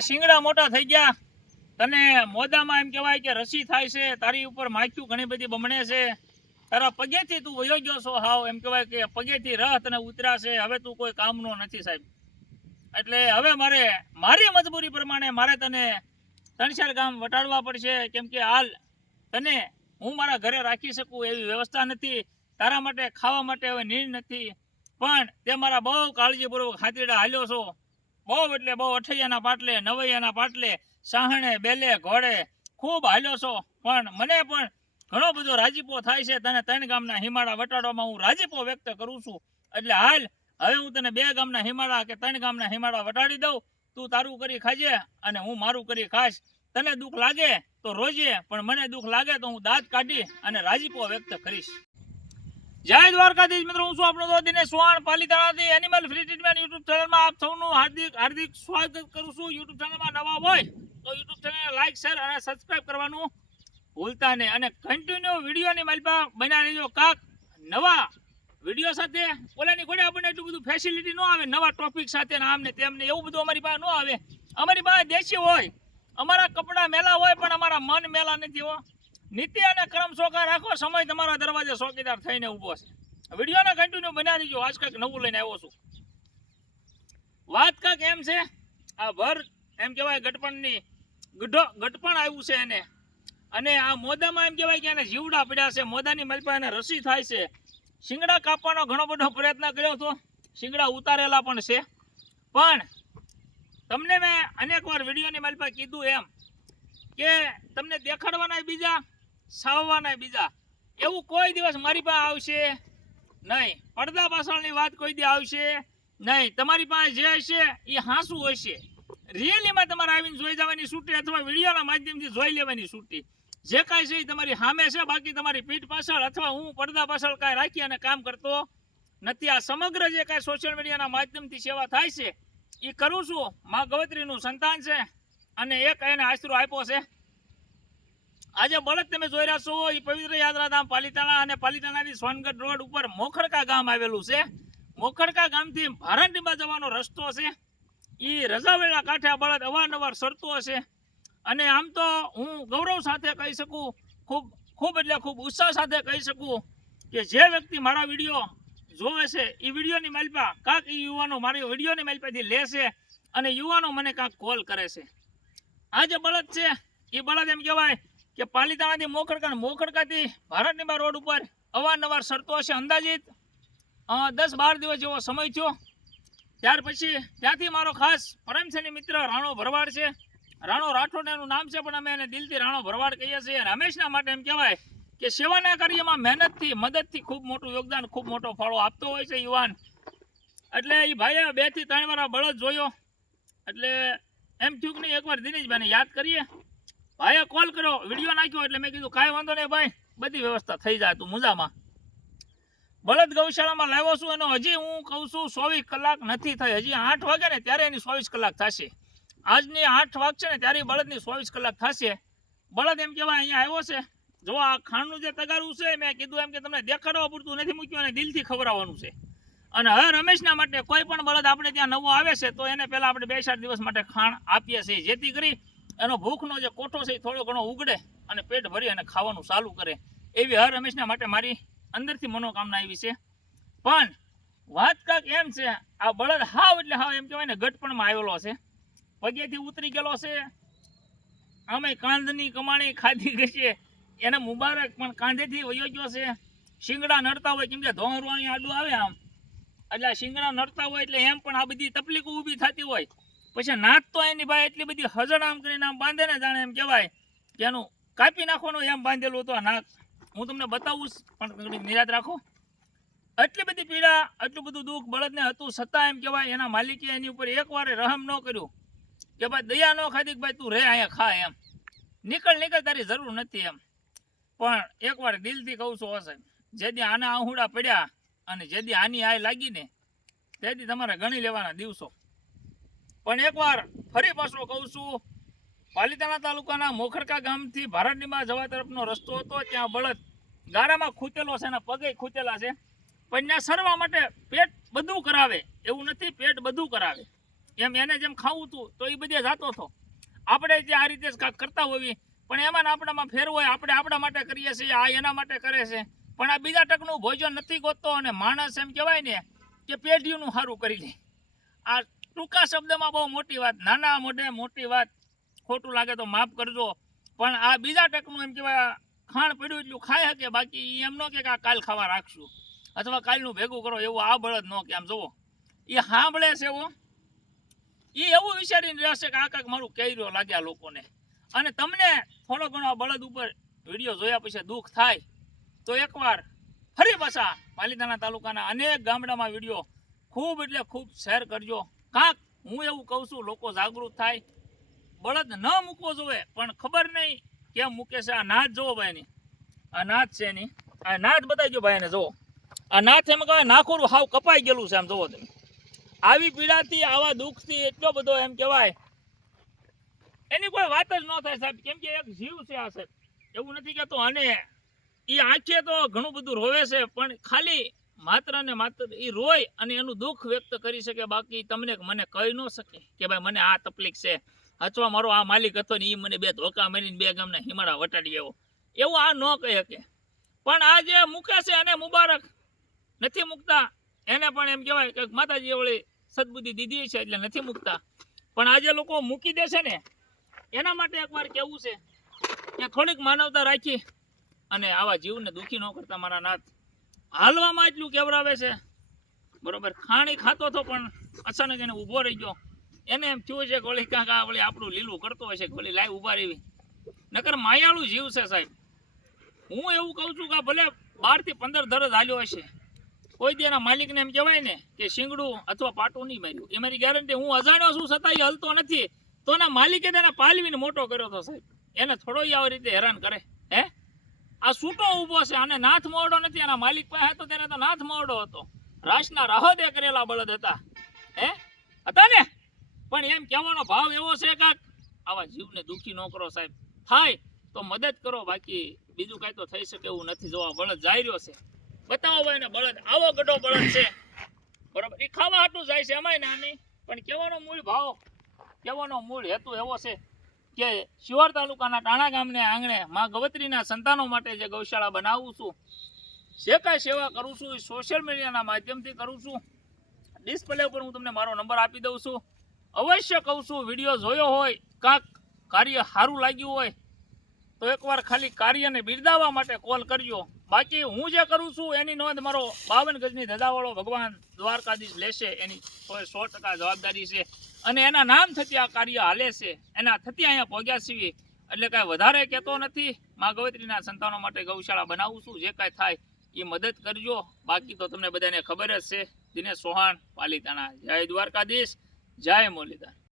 તારા શિંગડા મોટા થઈ ગયા. તને મોદામાં એમ કહેવાય કે રસી થાય છે, તારી ઉપર માખ્યું ઘણી બધી બમણે છે. તારા પગેથી તું વયો ગયો છો હાવ, એમ કહેવાય કે પગેથી રહ તને ઉતરાશે હવે તું કોઈ કામનો નથી સાહેબ. એટલે હવે મારે, મારી મજબૂરી પ્રમાણે મારે તને ત્રણ ચાર ગામ વટાડવા પડશે. કેમ કે હાલ તને હું મારા ઘરે રાખી શકું એવી વ્યવસ્થા નથી. તારા માટે ખાવા માટે હવે નીડ નથી. પણ તે મારા બહુ કાળજીપૂર્વક હાથીડા હાલ્યો છો. બહુ એટલે બહુ અઠૈયાના પાટલે, નવૈયાના પાટલે, સાહણે, બેલે, ઘોડે ખૂબ હાલ્યો છો. પણ મને પણ ઘણો બધો રાજીપો થાય છે તને ત્રણ ગામના હિમાળા વટાડવામાં હું રાજીપો વ્યક્ત કરું છું. એટલે હાલ, હવે હું તને બે ગામના હિમાળા કે ત્રણ ગામના હિમાળા વટાડી દઉં, તું તારું કરી ખાજે અને હું મારું કરી ખાશ તને દુઃખ લાગે તો રોજે, પણ મને દુઃખ લાગે તો હું દાંત કાઢી અને રાજીપો વ્યક્ત કરીશ. જય દ્વારકાધીશ મિત્રો, હું છું આપણો દોસ્ત દિનેશ ચૌહાણ, પાલીતાણાથી એનિમલ ફ્રી ટ્રીટમેન્ટ યુટ્યુબ ચેનલમાં આપ સૌનું હાર્દિક હાર્દિક સ્વાગત કરું છું. યુટ્યુબ ચેનલમાં નવા હોય તો યુટ્યુબ ચેનલ લાઇક શેર અને સબસ્ક્રાઇબ કરવાનું ભૂલતા નહીં. અને કન્ટિન્યુ વિડીયોની માલપા બના રહેજો. કાક નવા વીડિયો સાથે ઓલાની ઘોડે આપણને એટલું બધું ફેસિલિટી ન આવે, નવા ટોપિક સાથે આમને તેમને એવું બધું અમારી પાસે ન આવે. અમારી પાસે દેશી હોય, અમારા કપડાં મેલા હોય, પણ અમારા મન મેલા નથી હો. નીતિ અને ક્રમ સોકા રાખો, સમય તમારા દરવાજે ચોકીદાર થઈને ઊભો છે. વિડીયોને કન્ટિન્યુ બનાવી દીજો આજ કંઈક નવું લઈને આવ્યો છું. વાત કંઈક એમ છે, આ ભર, એમ કહેવાય ગટપણની ગઢો ગટપણ આવ્યું છે એને. અને આ મોદામાં એમ કહેવાય કે એને જીવડા પડ્યા છે. મોદાની મલપા એને રસી થાય છે. શિંગડા કાપવાનો ઘણો બધો પ્રયત્ન કર્યો હતો. શિંગડા ઉતારેલા પણ છે. પણ તમને મેં અનેક વાર વિડીયોની મલપા કીધું એમ કે તમને દેખાડવાના બીજા સાવવાના બીજા. એવું કોઈ દિવસ મારી પાસે આવશે? નહીં. પડદા પાછળની વાત કોઈ દી આવશે? નહીં. તમારી પાસે જે હશે, એ હાંસું હશે. રિયલીમાં તમારે આવીને જોઈ જવાની છૂટી અથવા વિડીયોના માધ્યમથી જોઈ લેવાની છૂટી. જે કાંઈ છે એ તમારી સામે છે, બાકી તમારી પીઠ પાછળ અથવા હું પડદા પાછળ કાંઈ રાખી અને કામ કરતો નથી. આ સમગ્ર જે કાંઈ સોશિયલ મીડિયાના માધ્યમથી સેવા થાય છે, એ કરું છું. મા ગવત્રીનું સંતાન છે અને એક એને આશરો આપ્યો છે. આજે બળદ તમે જોઈ રહ્યા છો એ પવિત્ર યાત્રાધામ પાલીતાણા અને પાલીતાણાથી સોનગઢ રોડ ઉપર મોખડકા ગામ આવેલું છે. મોખડકા ગામથી ભારંડીમાં જવાનો રસ્તો છે. એ રજાવેલા કાંઠે બળદ અવારનવાર સરતો હશે. અને આમ તો હું ગૌરવ સાથે કહી શકું, ખૂબ ખૂબ એટલે ખૂબ ઉત્સાહ સાથે કહી શકું કે જે વ્યક્તિ મારા વીડિયો જોવે છે એ વિડીયોની માલપા કાંક એ યુવાનો મારી વિડીયોની માલપાથી લે છે અને યુવાનો મને કાંક કોલ કરે છે. આ જે બળદ છે એ બળદ એમ કહેવાય કે પાલિતાણાથી મોખડકા મોખડકાથી ભારતનીબા રોડ ઉપર અવારનવાર શરતો હશે. અંદાજિત દસ બાર દિવસ જેવો સમય થયો. ત્યાર પછી ત્યાંથી મારો ખાસ પરમસેની મિત્ર રાણો ભરવાડ છે. રાણો રાઠોડ એનું નામ છે, પણ અમે એને દિલથી રાણો ભરવાડ કહીએ છીએ. અને હંમેશના માટે એમ કહેવાય કે સેવાના કાર્યમાં મહેનતથી, મદદથી ખૂબ મોટું યોગદાન, ખૂબ મોટો ફાળો આપતો હોય છે યુવાન. એટલે એ ભાઈએ બેથી ત્રણ વાર બળદ જોયો. એટલે એમ થયું કે નહીં, એકવાર દિનેશભાઈને યાદ કરીએ. ભાઈએ કોલ કર્યો વીડિયો નાખ્યો એટલે મેં કીધું, કાંઈ વાંધો નહીં ભાઈ, બધી વ્યવસ્થા થઈ જાય તું મુજામાં. બળદ ગૌશાળામાં લાવ્યો છું, એનો હજી હું કહું છું, ચોવીસ કલાક નથી થઈ. હજી આઠ વાગે ને ત્યારે એની ચોવીસ કલાક થશે. આજની આઠ વાગશે ને ત્યારે બળદની ચોવીસ કલાક થશે. બળદ એમ કહેવાય, અહીંયા આવ્યો છે. જો આ ખાંડનું જે તગારું છે, મેં કીધું એમ કે તમને દેખાડવા પૂરતું નથી મૂક્યું અને દિલથી ખવડાવવાનું છે. અને હવે રમેશના માટે કોઈ પણ બળદ આપણે ત્યાં નવો આવે છે, તો એને પહેલાં આપણે બે ચાર દિવસ માટે ખાણ આપીએ છીએ. જેથી કરી એનો ભૂખનો જે કોઠો છે એ થોડો ઘણો ઉગડે અને પેટ ભરી અને ખાવાનું ચાલુ કરે. એવી હર રમેશના માટે મારી અંદરથી મનોકામના આવી છે. પણ વાત કાંક એમ છે, આ બળદ હાવ એટલે હાવ એમ કહેવાય ને ગટપણમાં આવેલો છે. પગેથી ઉતરી ગયેલો છે. આમે કાંધની કમાણી ખાધી ગઈ છે એને મુબારક પણ કાંધેથી વયો ગયો છે. શિંગડા નડતા હોય કેમ કે ધોરવાની આડું આવે આમ. એટલે શિંગડા નડતા હોય એટલે એમ પણ આ બધી તકલીફો ઊભી થતી હોય. પછી નાત તો એની ભાઈ એટલી બધી હજડ આમ કરીને આમ બાંધે ને જાણે એમ કહેવાય કે એનું કાપી નાખવાનું એમ બાંધેલું હતું આ નાક હું તમને બતાવું પણ નિરાત રાખો. આટલી બધી પીડા આટલું બધું દુઃખ બળદને હતું છતાં એમ કહેવાય, એના માલિકે એની ઉપર એકવાર રહમ ન કર્યું કે ભાઈ દયા ન ખાધી કે ભાઈ તું રે અહીંયા ખા એમ. નીકળ નીકળ, તારી જરૂર નથી એમ. પણ એકવાર દિલથી કહું છું, હશે. જેથી આના આહુડા પડ્યા અને જેથી આની આય લાગી ને તેથી તમારે ગણી લેવાના દિવસો. પણ એકવાર ફરી પાછો કહું છું, પાલિતાણા તાલુકાના મોખરકા ગામથી ભારતનીમાં જવા તરફનો રસ્તો હતો, ત્યાં બળદ ગારામાં ખૂચેલો છે એના પગે ખૂચેલા છે. પણ ત્યાં સરવા માટે પેટ બધું કરાવે, એવું નથી, પેટ બધું કરાવે. એમ એને જેમ ખાવું હતું, તો એ બધે જાતો હતો. આપણે જે આ રીતે કરતા હોઈએ, પણ એમાં આપણામાં ફેર હોય, આપણે આપણા માટે કરીએ છીએ, આ એના માટે કરે છે. પણ આ બીજા ટકનું ભોજન નથી ગોતતો અને માણસ એમ કહેવાય ને કે પેઢીઓનું સારું કરી લે. આ ટૂંકા શબ્દમાં બહુ મોટી વાત, નાના મોઢે મોટી વાત, ખોટું લાગે તો માફ કરજો. પણ આ બીજા ટકનું એમ કહેવાય, ખાણ પડ્યું એટલું ખાઈ શકે બાકી એમ ન કે આ કાલ ખાવા રાખશું. અથવા કાલનું ભેગું કરો, એવું આ બળદ ન કે, આમ જુઓ. એ સાંભળે છે એવો એ એવું વિચારીને રહેશે કે આ કાંઈક મારું રહ્યો લાગ્યા લોકોને. અને તમને થોડો ઘણો બળદ ઉપર વીડિયો જોયા પછી દુઃખ થાય, તો એકવાર ફરી પાછા પાલીતાણા તાલુકાના અનેક ગામડામાં વીડિયો ખૂબ એટલે ખૂબ શેર કરજો. કાંક હું એવું કહું છું, લોકો જાગૃત થાય. બળદ ન મૂકવો જોવે, પણ ખબર નહીં કેમ મૂકે છે. આ નાચ જોવો ભાઈની. આ નાચ છે એની. આ નાચ બતાવી ભાઈને જોવો આ નાચ એમ કહેવાય, નાખોરું હાવ કપાઈ ગયેલું છે, આમ જોવો તમે. આવી પીડાથી, આવા દુઃખથી એટલો બધો એમ કહેવાય. એની કોઈ વાત જ ન થાય સાહેબ. કેમ કે એક જીવ છે આ સાહેબ. એવું નથી કહેતો, અને એ આંખે તો ઘણું બધું રોવે છે, પણ ખાલી માત્ર ને માત્ર એ રોય અને એનું દુઃખ વ્યક્ત કરી શકે, બાકી તમને મને કહી ન શકે કે ભાઈ મને આ તકલીફ છે. અથવા મારો આ માલિક હતો ને એ મને બે ધોકા મારીને બે ગામના હિમાળા વટાડી એવો એવું આ ન કહી શકે. પણ આ જે મૂકે છે એને મુબારક. નથી મૂકતા. એને પણ એમ કહેવાય કે માતાજી વળી સદબુદ્ધિ દીધી છે એટલે નથી મૂકતા. પણ આજે લોકો મૂકી દે છે ને, એના માટે એકવાર કેવું છે કે થોડીક માનવતા રાખી અને આવા જીવને દુઃખી ન કરતા, મારા નાથ. હાલવામાં એટલું કેવરાવે છે? બરોબર, ખાણી ખાતો હતો પણ અચાનક એને ઊભો રહી ગયો. એને એમ થયું છે ગોળી કાંક આ વળી આપણું લીલું કરતો હશે છે ગોળી લાઈ ઊભા રહેવી. નકર માયાળું જીવ છે સાહેબ. હું એવું કહું છું કે ભલે બારથી પંદર દરજ હાલ્યો હશે. કોઈ દી એના માલિકને એમ કહેવાય ને કે શીંગડું અથવા પાટું નહીં માર્યું. એ મારી ગેરંટી હું અજાણ્યો છું છતાં એ હલતો નથી. તો એના માલિકે તેને પાલવીને મોટો કર્યો હતો સાહેબ. એને થોડો આવી રીતે હેરાન કરે. હે? આ સૂટો ઊભો છે અને નાથ મોરડો નથી, એના માલિક પાસે હતો, ત્યારે તો નાથ મોરડો હતો. રાસના રાહદે કરેલા બળદ હતા. હે? હતા ને? પણ એમ કહેવાનો ભાવ એવો છે કાક, આવા જીવને દુઃખી ન સાહેબ. થાય તો મદદ કરો, બાકી બીજું કાંઈ તો થઈ શકે એવું નથી. જોવા બળદ જાય રહ્યો છે. બતાવો ભાઈ બળદ, આવો ગઢો બળદ છે. બરોબર? એ ખાવા હાટું જાય છે, એમાંય નાની. પણ કહેવાનો મૂળ ભાવ, કહેવાનો મૂળ હેતુ એવો છે કે શિહોર તાલુકાના ટાણા ગામને આંગણે માં ગવત્રીના સંતાનો માટે જે ગૌશાળા બનાવું છું, જે સેવા કરું છું એ સોશિયલ મીડિયાના માધ્યમથી કરું છું. ડિસ્પ્લે ઉપર હું તમને મારો નંબર આપી દઉં છું. અવશ્ય કહું છું વીડિયો જોયો હોય, કાંક કાર્ય સારું લાગ્યું હોય, તો એકવાર ખાલી કાર્યને બિરદાવવા માટે કોલ કરજો. બાકી હું જે કરું છું, એની નોંધ મારો બાવન ગજની ધજાવાળો ભગવાન દ્વારકાધીશ લેશે. એની સો ટકા જવાબદારી છે. અને એના નામ થતી આ કાર્ય હાલે છે. એના થતી અહીંયા ભોગ્યા છીએ. એટલે કાંઈ વધારે કહેતો નથી. મા ગવત્રીના સંતાનો માટે ગૌશાળા બનાવું છું. જે કાંઈ થાય એ મદદ કરજો. બાકી તો તમને બધાને ખબર જ છે. દિનેશ સોહાણ પાલિતાણા. જય દ્વારકાધીશ. જય મુરલીધર.